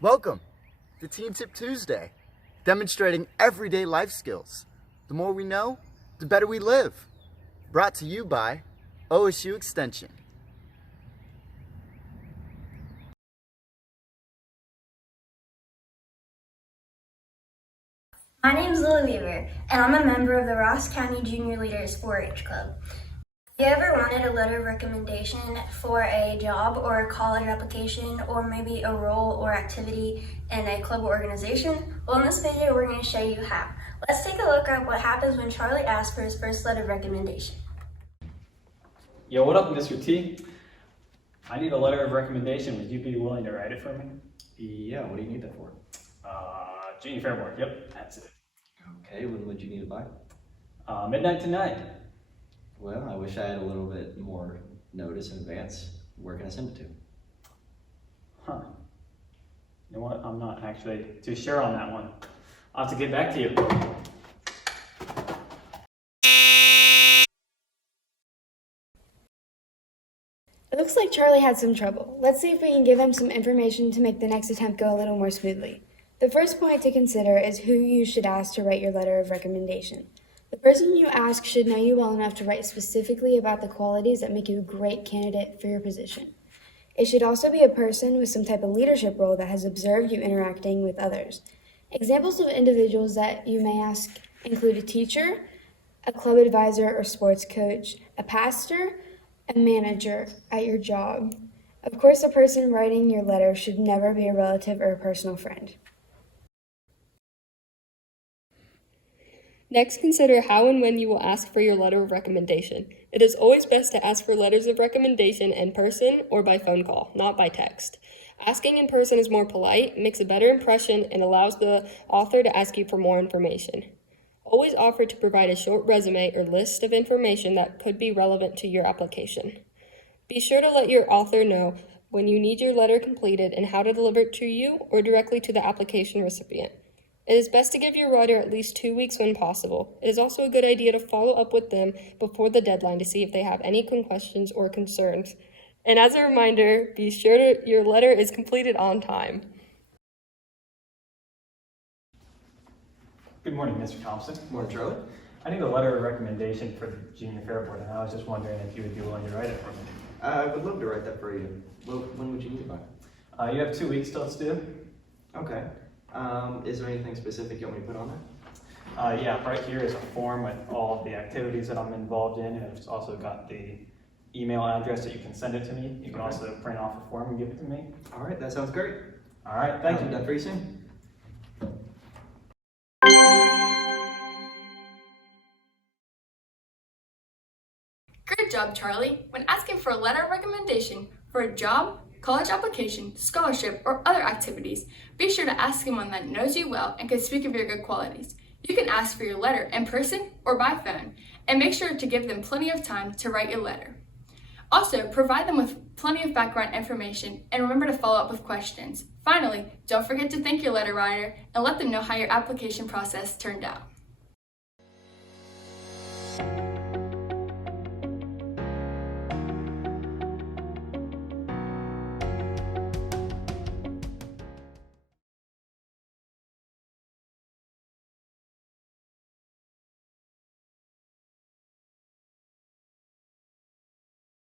Welcome to Team Tip Tuesday, demonstrating everyday life skills. The more we know, the better we live. Brought to you by OSU Extension. My name is Lily Weaver, and I'm a member of the Ross County Junior Leaders 4-H Club. Have you ever wanted a letter of recommendation for a job or a college application, or maybe a role or activity in a club or organization? Well, in this video, we're going to show you how. Let's take a look at what happens when Charlie asks for his first letter of recommendation. Yo, what up, Mr. T? I need a letter of recommendation. Would you be willing to write it for me? Yeah, what do you need that for? Junior Fair Board. Yep, that's it. Okay, when would you need it by? Midnight tonight. Well, I wish I had a little bit more notice in advance. Where can I send it to? Huh. You know what? I'm not actually too sure on that one. I'll have to get back to you. It looks like Charlie had some trouble. Let's see if we can give him some information to make the next attempt go a little more smoothly. The first point to consider is who you should ask to write your letter of recommendation. The person you ask should know you well enough to write specifically about the qualities that make you a great candidate for your position. It should also be a person with some type of leadership role that has observed you interacting with others. Examples of individuals that you may ask include a teacher, a club advisor or sports coach, a pastor, a manager at your job. Of course, the person writing your letter should never be a relative or a personal friend. Next, consider how and when you will ask for your letter of recommendation. It is always best to ask for letters of recommendation in person or by phone call, not by text. Asking in person is more polite, makes a better impression, and allows the author to ask you for more information. Always offer to provide a short resume or list of information that could be relevant to your application. Be sure to let your author know when you need your letter completed and how to deliver it to you or directly to the application recipient. It is best to give your writer at least 2 weeks when possible. It is also a good idea to follow up with them before the deadline to see if they have any questions or concerns. And as a reminder, be sure your letter is completed on time. Good morning, Mr. Thompson. Morning, Charlie. I need a letter of recommendation for the Junior Fair Board, and I was just wondering if you would be willing to write it for me. I would love to write that for you. Well, when would you need it by? You have 2 weeks till it's due? Okay. Is there anything specific you want me to put on there? Yeah, right here is a form with all of the activities that I'm involved in, and it's also got the email address that you can send it to me. You can also print off a form and give it to me. All right, that sounds great. All right, thank I'll you. do that for you soon. Great job, Charlie. When asking for a letter of recommendation for a job, college application, scholarship, or other activities, be sure to ask someone that knows you well and can speak of your good qualities. You can ask for your letter in person or by phone, and make sure to give them plenty of time to write your letter. Also, provide them with plenty of background information and remember to follow up with questions. Finally, don't forget to thank your letter writer and let them know how your application process turned out.